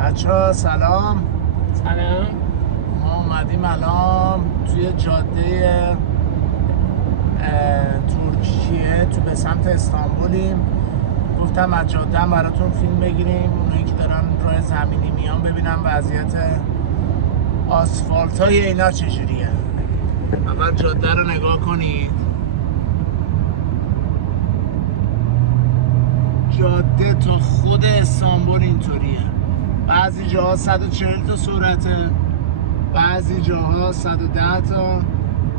بچه‌ها سلام. سلام. ما اومدیم الان توی جاده ترکیه به سمت استانبولیم. گفتم از جاده هم براتون فیلم بگیریم، اونایی که دارن راه زمینی میان ببینم وضعیت آسفالت های اینا چجوریه. اول جاده رو نگاه کنید. جاده تا خود استانبول اینطوریه. بعضی جاها 140 تا سرعته، بعضی جاها 110 تا،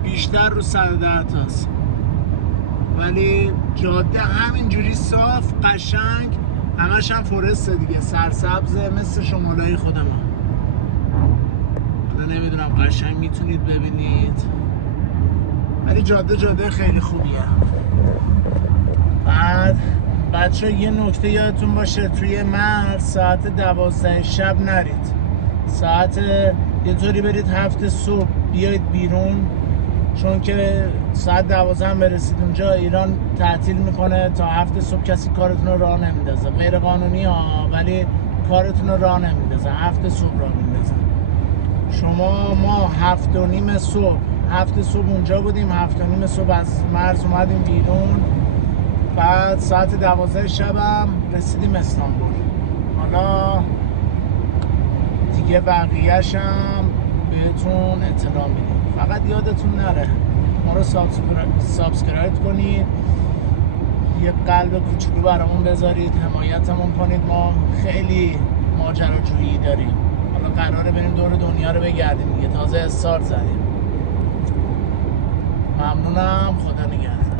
بیشتر رو 110 تاست. ولی جاده همینجوری صاف قشنگ، همش هم فورسته دیگه، سرسبزه مثل شمالای خودمون. نمیدونم قشنگ میتونید ببینید، ولی جاده خیلی خوبیه. بعد بچه یه نکته یادتون باشه، توی مرز ساعت 12 شب نرید. ساعت یه طوری برید 7 صبح بیاید بیرون، چون که ساعت 12 هم برسید اونجا ایران تعطیل میکنه. تا 7 صبح کسی کارتون رو راه نمیندازه، غیر قانونی ها، ولی کارتون رو راه نمیندازه، 7 صبح راه میندازه. ما 7:30 صبح 7 صبح اونجا بودیم، 7:30 صبح از مرز اومدیم بیرون. بعد ساعت 12 شب هم رسیدیم استانبول. حالا دیگه بقیه‌ش هم بهتون اطلاع میدیم. فقط یادتون نره ما رو سابسکرایب کنید، یه قلب کوچولو برامون بذارید، حمایتمون کنید. ما خیلی ماجراجویی داریم. حالا قراره بریم دور دنیا رو بگردیم دیگه، تازه استارت زدیم. ممنونم، خدا نگهدار.